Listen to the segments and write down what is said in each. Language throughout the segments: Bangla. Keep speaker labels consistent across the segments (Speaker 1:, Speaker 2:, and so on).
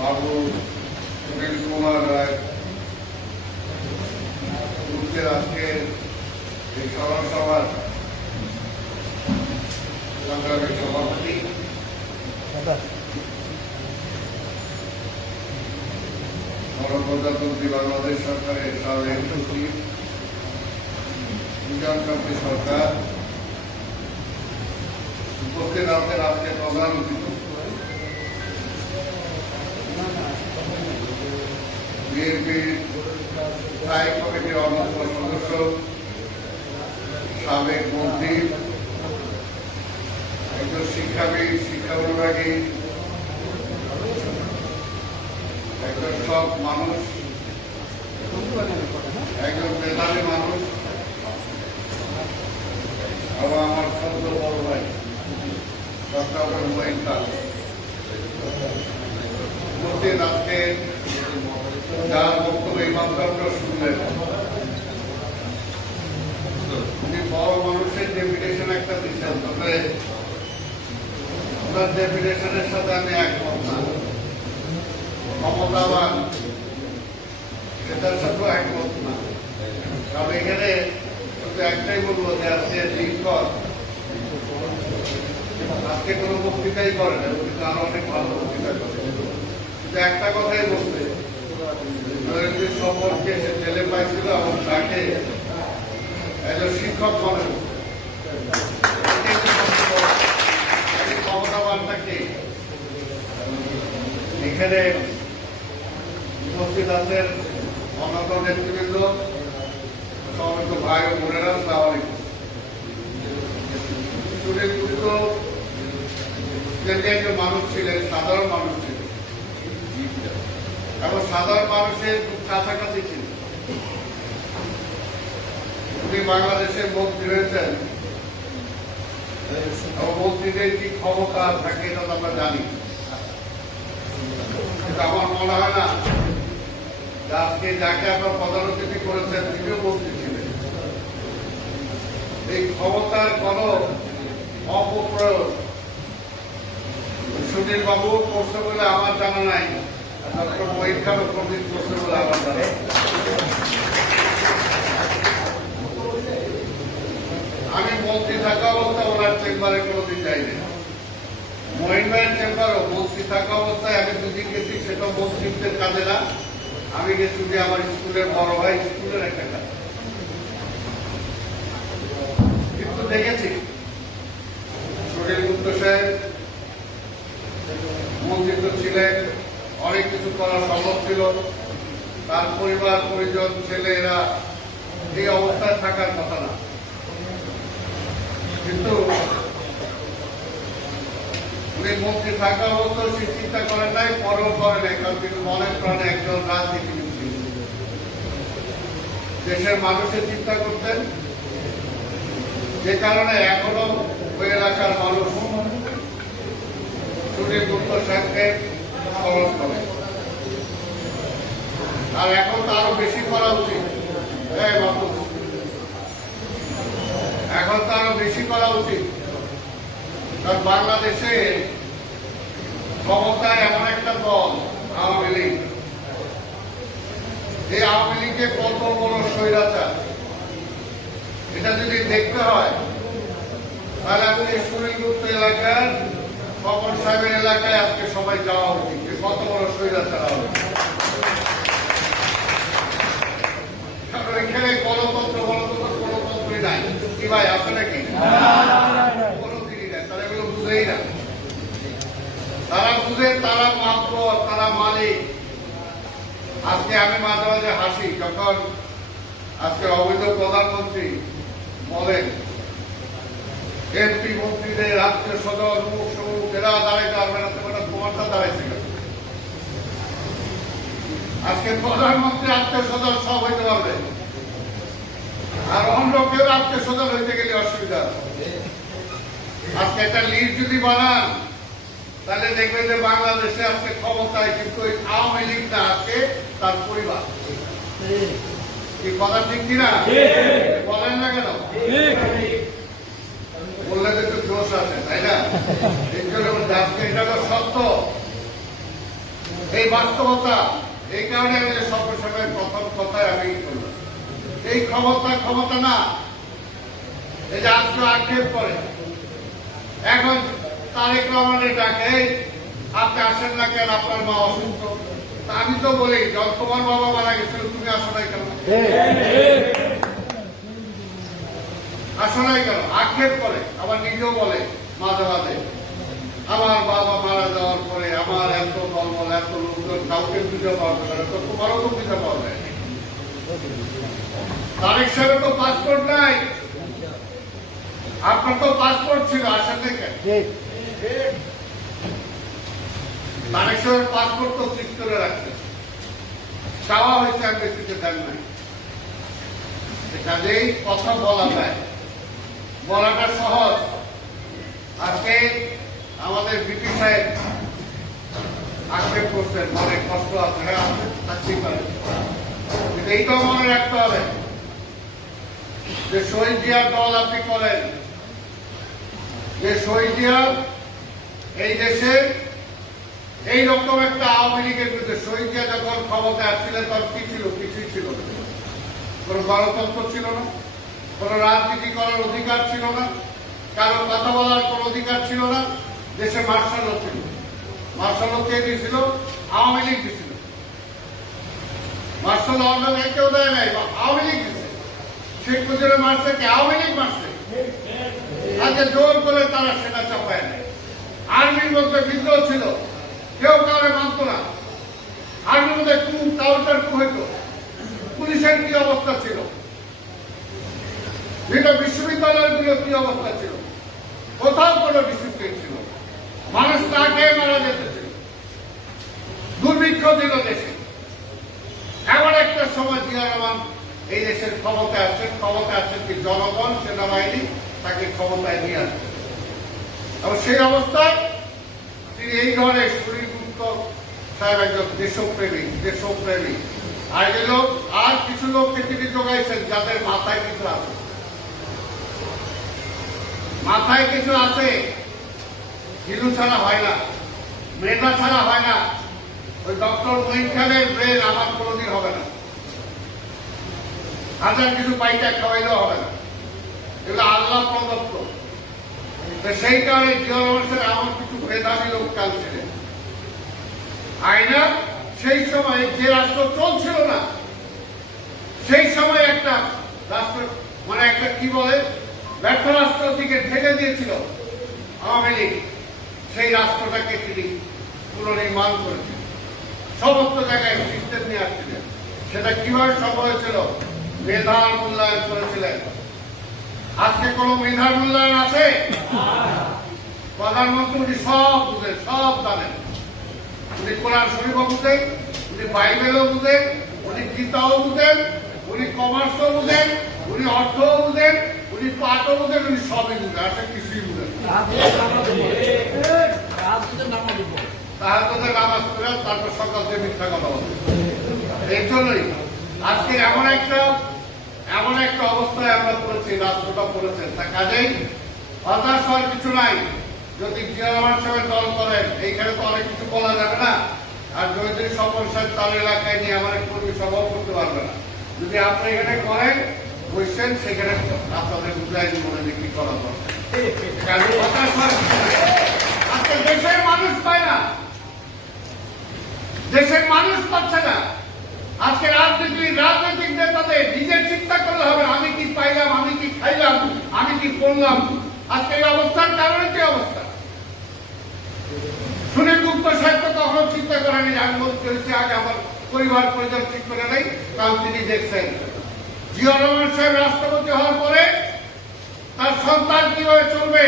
Speaker 1: বাবু, সুনীল কুমার রায় গ্রুপের আজকে এই সভার সংগ্রামী সভাপতি। গণপ্রজাতন্ত্রী বাংলাদেশ সরকারের সাবেক সচিব সরকার। উপস্থিত আছেন আজকে প্রধান বিএনপির স্থায়ী কমিটির অন্যতম সদস্য, সাবেক মন্ত্রী, একজন শিক্ষাবিদ, শিক্ষা বিভাগী একজন সব মানুষ, একজন মেধাবী মানুষ, এবং আমার সদ্য বড় ভাই, ডক্টর হুমায়ুন খান উপস্থিত আজকে যার বক্তব্য এই মাত্রাটা শুনলেন উনি বড় মানুষের ডেফিনেশন একটা দিচ্ছেন, তবে ওনার ডেফিনেশনের সাথে আমি একমত না। ক্ষমতাবান, সেটার সাথেও একমত না। কারণ এখানে শুধু একটাই বলব যে আজকে লিঙ্কন আজকে কোনো বক্তৃতাই করে না, কিন্তু আরও অনেক ভালো বক্তৃতা করে। কিন্তু একটা কথাই বলছে সম্পর্কে সে পাইছিল এবং তাকে একজন শিক্ষক মনে। এই এখানে উপস্থিত আছেন নেতৃবৃন্দ সমস্ত ভাই ও বোনেরা গুপ্ত একজন মানুষ ছিলেন, সাধারণ মানুষ এবং সাধারণ মানুষের খুব কাছাকাছি ছিল। উনি বাংলাদেশের মন্ত্রী হয়েছেন। মন্ত্রীদের কি ক্ষমতা থাকে এটা তো আমরা জানি। আমার মনে হয় না আজকে যাকে আপনার প্রধান অতিথি করেছেন, তিনিও মন্ত্রী ছিলেন। এই ক্ষমতার কোন অপপ্রয়োগ সুনীল বাবু করছে বলে আমার জানা নাই। ডক্টর আমি মন্ত্রী থাকা অবস্থায় ওনার চেম্বারে কোনোদিন যাইনি। মহিন ভাইয়ের চেম্বারও মন্ত্রী থাকা অবস্থায় আমি দুদিন গেছি সেটা মন্ত্রীদের কাজে না। আমি গেছি যে আমার স্কুলের বড় ভাই স্কুলের একটা কাজ। কিন্তু দেখেছি। সুনীল গুপ্ত সাহেব মন্ত্রী তো ছিলেন। অনেক কিছু করা সম্ভব ছিল। তার পরিবার, পরিজন, ছেলে, এরা এই অবস্থায় থাকার কথা না। কিন্তু উনি মন্ত্রী থাকা অবস্থায় সে চিন্তা করে নাই, পরেও করে নাই, কারণ কিন্তু মনের প্রাণে একজন ছিলেন। দেশের মানুষের চিন্তা করতেন, যে কারণে এখনও ওই এলাকার মানুষ। সুনীল গুপ্ত সাহেবকে আর এখন তো আরও বেশি করা উচিত। এখন তো আরও বেশি করা উচিত। বাংলাদেশে ক্ষমতায় এমন একটা দল আওয়ামী লীগ। এই আওয়ামী লীগে কত বড় স্বৈরাচার। এটা যদি দেখতে হয়, তাহলে আপনি সুনীলগুপ্ত এলাকার স্বপন সাহেবের এলাকায় আজকে সবাই যাওয়া উচিত। যে কত বড় স্বৈরাচার আওয়ামী লীগ। এখানে গণতন্ত্র গণতন্ত্র গণতন্ত্রই নাই। কি ভাই, আছে নাকি? তারা বুঝে, তারা মাত্র তারা মালিক। আজকে আমি মাঝে মাঝে হাসি, যখন আজকে অবৈধ প্রধানমন্ত্রী বলেন এমপি মন্ত্রীদের আত্মীয় স্বজন মুখ সমুখ এরা দাঁড়াইতে পারবে না তোমার তোমারটা দাঁড়াইছিল। আজকে প্রধানমন্ত্রী আত্মীয় স্বজন সব হইতে পারবে। আর অন্য কেউ আত্মীয় স্বজন হইতে গেলে অসুবিধা। আজকে একটা লিস্ট যদি বানান, তাহলে দেখবেন যে বাংলাদেশে আজকে ক্ষমতায় কিন্তু ওই আওয়ামী লীগ না আজকে তার পরিবার। কথা ঠিক কেন বললে তো একটু জোশ আছে তাই না এই জন্য বলছি, এই বাস্তবতা, এই কারণে আমি যে সব প্রথম কথায় আমি বললাম। এই ক্ষমতা ক্ষমতা না, এই যে আজকে আক্ষেপ করে। এখন তারেক রহমানের ডাকে, আপনি আসেন না কেন? আপনার মা অসুস্থ। আমি তো বলি তোমার বাবা মারা গেছিল, তুমি আসো নাই কেন? আসো নাই কেন? আক্ষেপ করে, আবার নিজেও বলে। মাঝে মাঝে। আমার বাবা মারা যাওয়ার পরে আমার এত দলবল এত লোকজন কাউকে বুঝে পাওয়া না তো তোমারও তো পাওয়া যায়। তারেক সাহেবের তো পাসপোর্ট নাই। আপনার তো পাসপোর্ট ছিল আসেন না কেন তারেক সাহেবের পাসপোর্ট তো ঠিক করে রাখছে। চাওয়া হয়েছে এমবেসিতে দেন নাই। কাজেই কথা বলা যায়। বলাটা সহজ। আজকে আমাদের বিপি সাহেব আক্ষেপ করছেন মনে কষ্ট আছে হ্যাঁ কিন্তু এইটাও মনে রাখতে হবে যে শহীদ জিয়ার দল আপনি করেন। যে শহীদ জিয়া এই দেশে এই রকম একটা আওয়ামী লীগের বিরুদ্ধে শহীদ জিয়া যখন ক্ষমতায় আসছিলেন তখন কি ছিল? কিছুই ছিল না। কোন গণতন্ত্র ছিল না। কোন রাজনীতি করার অধিকার ছিল না। কারও কথা বলার কোন অধিকার ছিল না। দেশে মার্শাল ছিল। মার্শাল কে দিয়েছিল? আওয়ামী লীগ দিয়েছিল। মার্শাল অন্য কেউ দেয় নাই আওয়ামী লীগ দিয়েছে। শেখ মুজিবের মারছে কি? আওয়ামী লীগ মারছে। আজকে জোর করে তারা সেটা চাপায় নেয়। আর্মির মধ্যে বিদ্রোহ ছিল। কেউ কাউরে মানত না। আর্মির মধ্যে কু কাউন্টার কু হইতো পুলিশের কি অবস্থা ছিল? বিভিন্ন বিশ্ববিদ্যালয়গুলো কি অবস্থা ছিল? কোথাও কোনো ডিসিপ্লিন ছিল মানুষ না খেয়ে মারা যেতেছিল দুর্ভিক্ষ দিল দেশে। এমন একটা সময় জিয়া রহমান এই দেশের ক্ষমতায় আছেন ক্ষমতায় আছেন কি জনগণ, সেনাবাহিনী তাকে ক্ষমতায় নিয়ে আসবে। এবং সেই অবস্থায় তিনি এই ধরনের শরীরযুক্ত সাহেব একজন দেশপ্রেমী দেশপ্রেমী। আর যে লোক আর কিছু লোককে তিনি যোগাইছেন যাদের মাথায় কিছু আছে। মাথায় কিছু আছে। হিলু ছাড়া হয় না। মেধা ছাড়া হয় না। ওই ডক্টর মহিন খানের ব্রেন আমার কোনোদিন হবে না। হাজার কিছু পাইটা খাওয়াইলেও হবে না। এগুলো আল্লাহ প্রদত্ত। সেই কারণে জিয়া রহমানের আমার কিছু মেধাবী লোক কাল ছিলেন আয়না, সেই সময় যে রাষ্ট্র চলছিল না, সেই সময় একটা রাষ্ট্র মানে একটা কি বলে? ব্যর্থ দিকে ঠেলে দিয়েছিল আওয়ামী লীগ, সেই রাষ্ট্রটাকে তিনি পুনর্নির্মাণ করেছেন। সমস্ত জায়গায় সিস্টেম নিয়ে আসছিলেন। সেটা কীভাবে সম্ভব হয়েছিল? মেধার মূল্যায়ন করেছিলেন। আজকে কোন মেধার মূল্যায়ন আছে? প্রধানমন্ত্রী সব বুঝেন সব জানেন উনি কোরআন শরীফও বুঝেন, উনি বাইবেলও বুঝেন, উনি গীতাও বুঝেন, উনি কমার্সও বুঝেন, উনি অর্থও বুঝেন উনি পাটও বুঝেন উনি সবই বুঝেন আসলে কিছুই বুঝেন তাহার কথা নামাজ করে তারপর সকাল থেকে মিথ্যা কথা বলে। এই জন্যই আজকে এমন একটা এমন একটা অবস্থায় আমরা পড়েছি রাষ্ট্রটা পড়েছেন তা কাজেই হতাশ হওয়ার কিছু নাই। যদি জিয়া রহমান সাহেবের দল করেন এইখানে তো অনেক কিছু বলা যাবে না। আর যদি সমস্যার তার এলাকায় নিয়ে আমার কর্মী সভাও করতে পারবে না। যদি আপনি এখানে করেন বসছেন সেখানে আপনাদের বুঝাই মনে দেখি করা। আজকে দেশের মানুষ পায় না। দেশের মানুষ পাচ্ছে না। আজকে রাজনীতি রাজনৈতিক নেতাদের নিজের চিন্তা করলে হবে আমি কি পাইলাম, আমি কি খাইলাম, আমি কি করলাম? আজকে এই অবস্থার কারণে কি অবস্থা? সুনীল গুপ্ত সাহেব কখনো চিন্তা করেনি আমি মন্ত্রী হয়েছি, আগে আমার পরিবার পরিজন ঠিক করে নেই কারণ তিনি দেখছেন। জিয়া রহমান রাষ্ট্রপতি হওয়ার পরে তার সন্তান কীভাবে চলবে,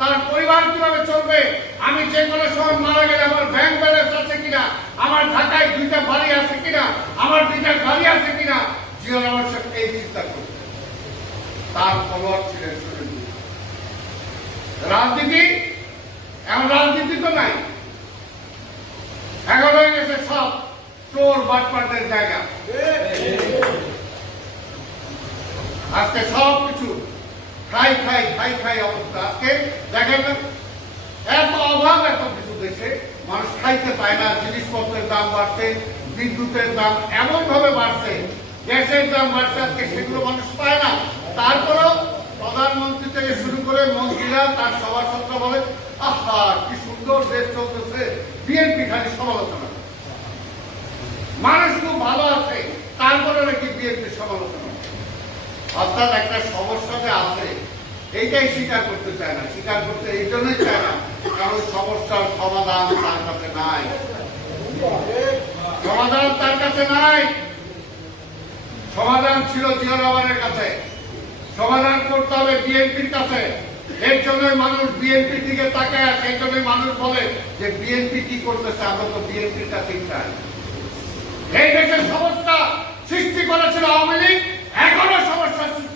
Speaker 1: তার পরিবার কীভাবে চলবে, আমি যে কোনো সময় মারা গেলে আমার ব্যাংক ব্যালেন্স আছে কিনা, আমার ঢাকায় দুইটা বাড়ি আছে কিনা, আমার দুইটা গাড়ি আছে কিনা জিয়া রহমান সাহেব এই চিন্তা করবে তার ফলোয়ার ছিলেন রাজনীতি, এখন রাজনীতি তো নাই। এখন হয়ে গেছে সব চোর বাটপাটের জায়গা আজকে সব কিছু খাই খাই খাই খাই অবস্থা আজকে দেখেন এত অভাব, এত কিছু দেশে মানুষ খাইতে পায় না, জিনিসপত্রের দাম বাড়ছে, বিদ্যুতের দাম এমন ভাবে বাড়ছে, গ্যাসের দাম বাড়ছে, আজকে সেগুলো মানুষ পায় না। তারপরেও প্রধানমন্ত্রী থেকে শুরু করে মন্ত্রীরা তার সবার সত্য বলে আহা, কি সুন্দর দেশ চলতেছে। বিএনপি খালি সমালোচনা। মানুষ খুব ভালো আছে, তারপরে নাকি বিএনপি সমালোচনা। অর্থাৎ একটা সমস্যা যে আছে এইটাই স্বীকার করতে চায় না, স্বীকার করতে এই জন্যই চায় না, কারণ সমস্যার সমাধান তার কাছে নাই। সমাধান তার কাছে নাই। সমাধান ছিল জিয়া রহমানের কাছে। সমাধান করতে হবে বিএনপির কাছে। এর জন্যই মানুষ বিএনপির দিকে তাকায় আছে এই জন্যই মানুষ বলে যে বিএনপি কি করতেছে, আমরা তো বিএনপির কাছেই চাই। এই দেশের সমস্যা সৃষ্টি করেছিল আওয়ামী লীগ, এখনও সমস্যা সৃষ্টি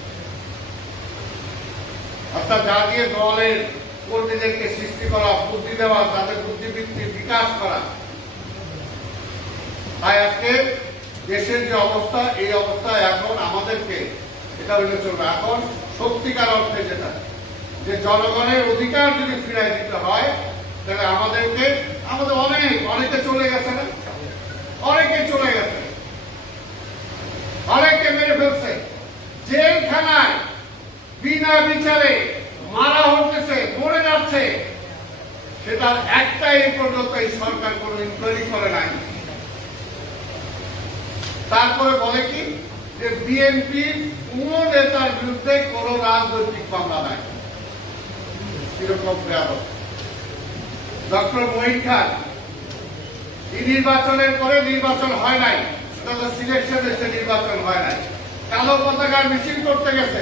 Speaker 1: অর্থাৎ যা দিয়ে দলের কর্মীদেরকে সৃষ্টি করা, বুদ্ধি দেওয়া, তাদের বুদ্ধিবৃত্তির বিকাশ করা। তাই আজকে দেশের যে অবস্থা, এই অবস্থা এখন আমাদেরকে এটা হইলে চলবে। এখন সত্যিকার অর্থে যেটা, যে জনগণের অধিকার যদি ফিরাই দিতে হয়, তাহলে আমাদেরকে, আমাদের অনেক, অনেকে চলে গেছে না? অনেকে চলে গেছে। অনেকে মেরে ফেলছে। জেলখানায় বিনা বিচারে মারা হতেছে মরে যাচ্ছে, সেটার একটা এই পর্যন্ত এই সরকার কোন ইনকোয়ারি করে নাই। তারপরে বলে কি? যে বিএনপির কোন নেতার বিরুদ্ধে কোন রাজনৈতিক মামলা নাই। কীরকম ডক্টর মহিন খান নির্বাচনের পরে নির্বাচন হয় নাই সিলেকশন এসে নির্বাচন হয় নাই। কালো পতাকার মিছিল করতে গেছে।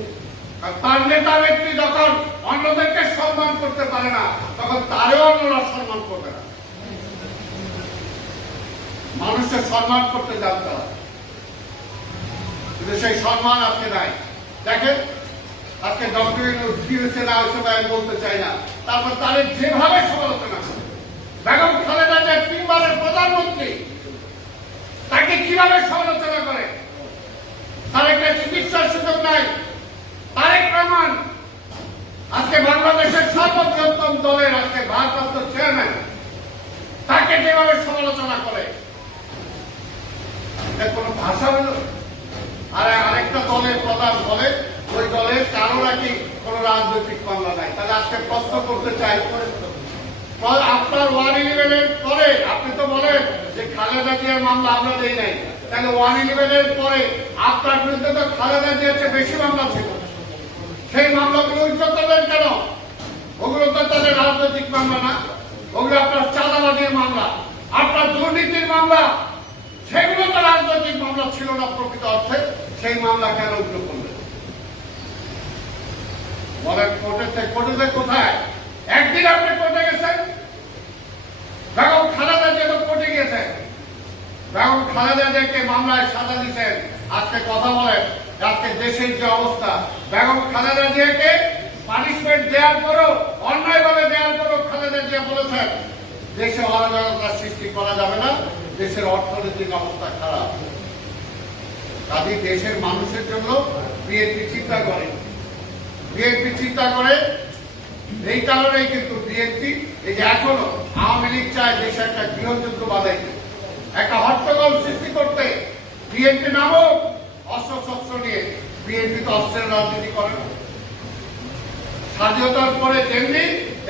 Speaker 1: তার নেতা ব্যক্তি যখন অন্যদেরকে সম্মান করতে পারে না, তখন তারেও অন্যরা সম্মান করবে না। মানুষের সম্মান করতে জানতে হবে। কিন্তু সেই সম্মান আজকে নাই। দেখেন, আজকে ডক্টর কি হয়েছে না আমি বলতে চাই না। তারপর তাদের যেভাবে সমালোচনা করে, বেগম খালেদা যে তিনবারের প্রধানমন্ত্রী, তাকে কীভাবে সমালোচনা করে? তার একটা চিকিৎসার সুযোগ নাই। তারেক রহমান, আজকে বাংলাদেশের সর্ববৃহত্তম দলের আজকে ভারপ্রাপ্ত চেয়ারম্যান, তাকে যেভাবে সমালোচনা করে কোনো ভাষা হলো? আর আরেকটা দলের প্রধান বলে, ওই দলের কারও নাকি কোন রাজনৈতিক মামলা নাই। তাহলে আজকে প্রশ্ন করতে চাই আপনার ওয়ান ইলেভেনের পরে, আপনি তো বলেন যে খালেদা জিয়ার মামলা আমরা দেই নাই। তাহলে ওয়ান ইলেভেনের পরে আপনার বিরুদ্ধে তো খালেদা জিয়ার চেয়ে বেশি মামলা ছিল। সেই মামলাগুলো উচ্চত দেন কেন? ওগুলো তো তাদের রাজনৈতিক মামলা না। ওগুলো আপনার চাঁদাবাজির মামলা, আপনার দুর্নীতির মামলা। সেগুলো তো রাজনৈতিক মামলা ছিল না প্রকৃত অর্থে। সেই মামলা কেন উঠল করলেন? বলেন কোর্টেতে কোর্টেতে কোথায়? একদিন আপনি কোর্টে গেছেন। বেগম খালেদা তো কোর্টে গিয়েছেন। বেগম খালেদা জিয়াকে মামলায় সাজা দিচ্ছেন আজকে কথা বলেন আজকে দেশের যে অবস্থা। বেগম খালেদা জিয়াকে পানিশমেন্ট দেওয়ার পরও, অন্যায়ভাবে দেওয়ার পরও খালেদা জিয়া বলেছেন, দেশে অরাজকতা সৃষ্টি করা যাবে না, দেশের অর্থনৈতিক অবস্থা খারাপ। কাজে দেশের মানুষের জন্য বিএনপি চিন্তা করে। বিএনপি চিন্তা করে, এই কারণেই কিন্তু বিএনপি, এই যে এখনও আওয়ামী লীগ চায় দেশে একটা গৃহযুদ্ধ বাধাইতে। একটা হট্টগোল সৃষ্টি করতে। বিএনপি নামক, অস্ত্র শস্ত্র নিয়ে বিএনপি তো অস্ত্রের রাজনীতি করে স্বাধীনতার পরে তেমনি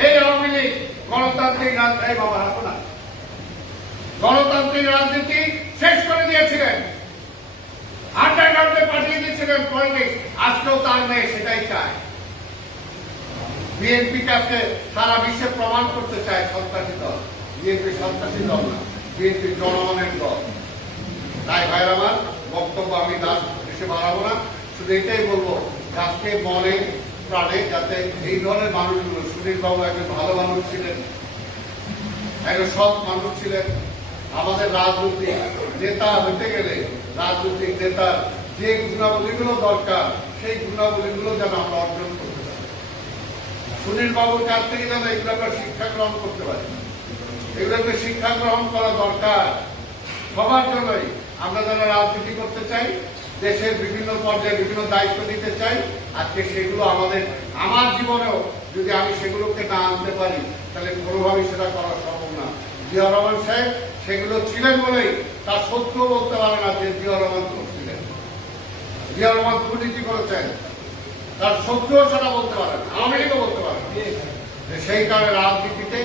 Speaker 1: এই আওয়ামী লীগ গণতান্ত্রিক রাজনীতি বাবা, রাখো না। গণতান্ত্রিক রাজনীতি শেষ করে দিয়েছিলেন। আন্ডারগ্রাউন্ডে পাঠিয়ে দিয়েছিলেন পলিটিক্স রাষ্ট্র তার নেই সেটাই চায়। বিএনপি কাছে সারা বিশ্বে প্রমাণ করতে চায় সন্ত্রাসী দল। বিএনপি সন্ত্রাসী দল না। বিএনপি জনগণের দল। তাই ভাই আমার বক্তব্য আমি না বেশি বাড়াবো না। শুধু এটাই বলব আজকে মনে প্রাণে যাতে এই ধরনের মানুষগুলো, সুনীল বাবু একজন ভালো মানুষ ছিলেন। একজন সৎ মানুষ ছিলেন। আমাদের রাজনৈতিক নেতা হতে গেলে রাজনৈতিক নেতার যে গুণাবলীগুলো দরকার, সেই গুণাবলীগুলো যেন আমরা অর্জন করতে পারি। সুনীল বাবুর কাছ থেকে যেন এগুলো আমরা শিক্ষা গ্রহণ করতে পারি। এগুলোকে শিক্ষা গ্রহণ করা দরকার, সবার জন্যই আমরা যারা রাজনীতি করতে চাই, দেশের বিভিন্ন পর্যায়ে বিভিন্ন দায়িত্ব নিতে চাই, আজকে সেগুলো আমাদের, আমার জীবনেও যদি আমি সেগুলোকে না আনতে পারি, তাহলে কোনোভাবেই সেটা করা সম্ভব না। জিয়া রহমান সাহেব সেগুলো ছিলেন বলেই তার শত্রু বলতে পারে না যে জিয়া রহমান ছিলেন। জিয়া রহমান দুর্নীতি করেছেন? তার শত্রুও সেটা বলতে পারে না আওয়ামী লীগও বলতে পারে সেই কারণে রাজনীতিতে,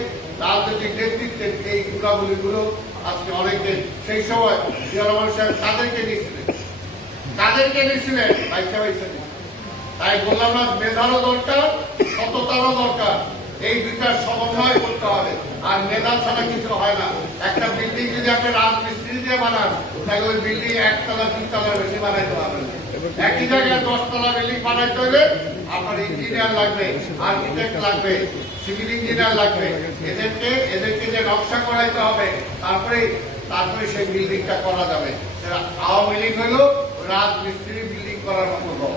Speaker 1: রাজনৈতিক নেতৃত্বের এই গুণাবলীগুলো আজকে অনেকে সেই সময় জিয়া রহমান সাহেব তাদেরকে নিয়েছিলেন। তাদেরকে নিয়েছিলেন, বাইশা বাইশা তাই বললাম না, মেধারও দরকার, সততারও দরকার। এই দুইটার সমন্বয় করতে হবে। আর মেধা ছাড়া কিছু হয় না। একটা বিল্ডিং যদি আপনি রাজমিস্ত্রি দিয়ে বানান, তাহলে ওই বিল্ডিং একতলা তিনতলা বেশি বানাইতে পারবেন একই জায়গায় দশতলা বিল্ডিং বানাইতে হলে আপনার ইঞ্জিনিয়ার লাগবে আর্কিটেক্ট লাগবে। সিভিল ইঞ্জিনিয়ার লাগবে। এদেরকে এদেরকে যে নকশা করাইতে হবে, তারপরে তারপরে সেই বিল্ডিংটা করা যাবে। আওয়ামী লীগ হলো রাজমিস্ত্রি বিল্ডিং করার মতো।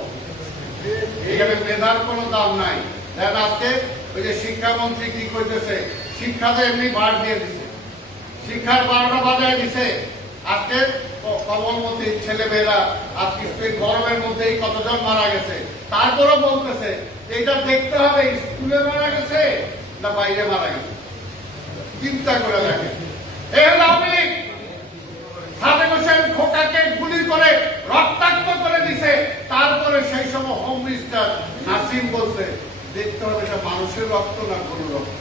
Speaker 1: এখানে মেধার কোনো দাম নাই। দেখ আজকে ওই যে শিক্ষামন্ত্রী কি করতেছে শিক্ষাতে এমনি বাড় দিয়ে দিছে। শিক্ষার বারোটা বাজায় দিছে। আজকে ছেলে মেয়েরা আজকে গরমের মধ্যেই কতজন মারা গেছে? তারপরও বলতেছে, এটা দেখতে হবে, স্কুলে মারা গেছে না বাইরে মারা গেছে? চিন্তা করে দেখেন। হোসেন খোকাকে গুলি করে রক্তাক্ত করে দিছে। তারপরে সেই সময় হোম মিনিস্টার নাসিম বলছে, দেখতে হবে মানুষের রক্ত না গরু রক্ত?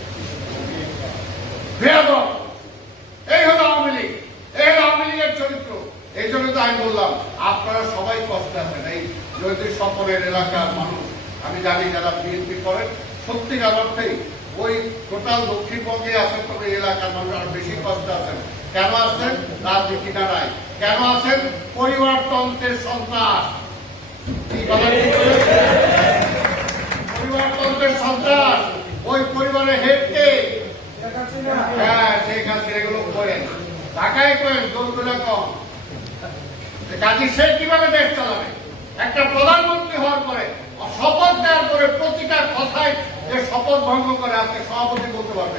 Speaker 1: বেয়াদব। এই হলো আওয়ামী লীগ এই হলো আওয়ামী লীগের চরিত্র এই জন্য তো আমি বললাম আপনারা সবাই কষ্ট আছেন। এই জয়তী স্বপনের এলাকার মানুষ আমি জানি যারা বিএনপি করেন সত্যিকার অর্থেই ওই টোটাল দক্ষিণবঙ্গে আছেন তবে এলাকার মানুষ আরও বেশি কষ্ট আছেন। কেন আছেন? তার কিনারায় কেন আছেন? পরিবারতন্ত্রের সন্ত্রাস? পরিবারতন্ত্রের সন্ত্রাস। ওই পরিবারের হেডকে হ্যাঁ শেখ হাসিনা এগুলো করেন। ঢাকায় করেন দোলগুলো কম কাজী শেখ কীভাবে দেশ চালাবে? একটা প্রধানমন্ত্রী হওয়ার পরে, শপথ দেওয়ার পরে প্রতিটা কথায় যে শপথ ভঙ্গ করে আজকে সভাপতি বলতে পারবে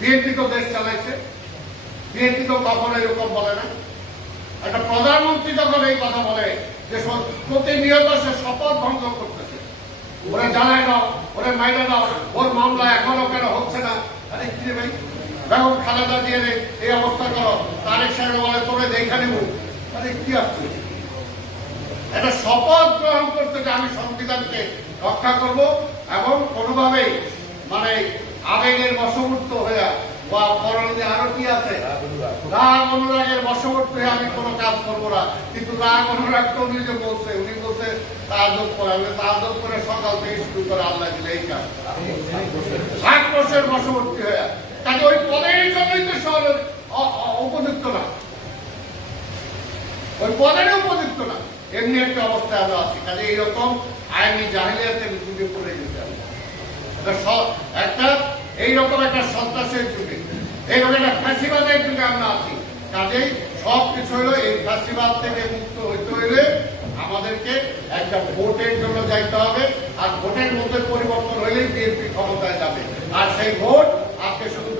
Speaker 1: বিএনপি তো দেশ চালাইছে। বিএনপি তো কখনো এরকম বলে না। একটা প্রধানমন্ত্রী যখন এই কথা বলে যে প্রতিনিয়ত সে শপথ ভঙ্গ করতেছে। ওরা জ্বালায় দাও, ওরা মাইনে দাও, ওর মামলা এখনও কেন হচ্ছে না? আরে কি রে ভাই? বেগম খালেদা দিয়ে এই অবস্থা করো। তারেক সাহেব বলে, তোরে দেখা নেব। আরে কি আসছে একটা শপথ গ্রহণ করতে যে আমি সংবিধানকে রক্ষা করব এবং কোনোভাবেই মানে আবেগের বশবর্ত হয়ে বা পরণে আরও কি আছে? রাগ অনুরাগের বশবর্তী হয়ে আমি কোনো কাজ করব না। কিন্তু রাগ অনুরাগ তো উনি যে বলছে উনি বলছে তাজব করে। আমি তাজব করে সকাল থেকে শুরু করে আল্লাহ দিলে এই কাজ। আক্রোশের বশবর্তী হয়ে। কাজে ওই পদের জন্যই তো অ- উপযুক্ত না। ওই পদেরও উপযুক্ত না। এমনি একটা অবস্থায় আমরা আছি। কাজে এইরকম আইনি জাহিলিয়াতের যুগে পড়ে যেতে হবে। একটা এইরকম একটা সন্ত্রাসের যুগে, এইরকম একটা ফাঁসিবাদের যুগে আমরা আছি। কাজেই সব কিছু হলো এই ফাঁসিবাদ থেকে মুক্ত হইতে হইলে আমাদেরকে একটা ভোটের জন্য যাইতে হবে। আর ভোটের মধ্যে পরিবর্তন হইলেই বিএনপি ক্ষমতায় যাবে। আর সেই ভোট আজকে শুধু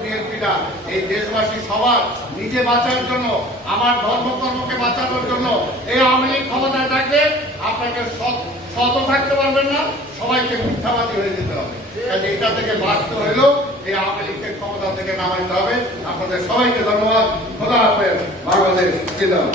Speaker 1: বিএনপি এই দেশবাসী সবার, নিজে বাঁচার জন্য, আমার ধর্মকর্মকে বাঁচানোর জন্য এই আওয়ামী লীগ ক্ষমতায় থাকলে আপনাকে সত থাকতে পারবেন না, সবাইকে মিথ্যাবাদী হয়ে যেতে হবে। কাজে এটা থেকে বাঁচতে হলেও এই আওয়ামী লীগকে ক্ষমতা থেকে নামাইতে হবে। আপনাদের সবাইকে ধন্যবাদ। খোদা হাফেজ। বাংলাদেশ জিন্দাবাদ।